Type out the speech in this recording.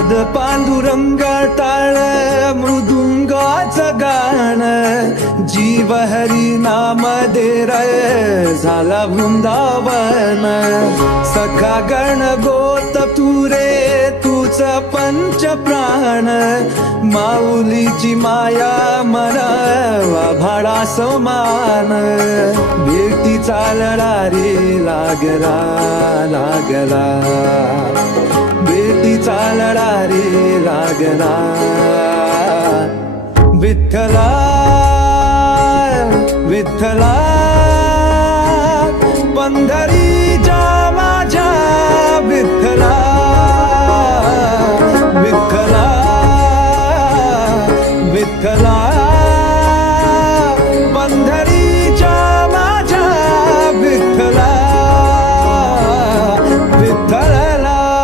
नाद पांडुरंग टाळ मृदुंगाचं गाण, जीव हरी नाम दे रे झाला वृंदावन। सखा गण गोत तू रे तूच पंच प्राण, माऊलीची माया मन भाडा समान। भेटीचा लढा रे लागला लागला, भेटीचा लढा रे लागला। विठ्ठला विठ्ठला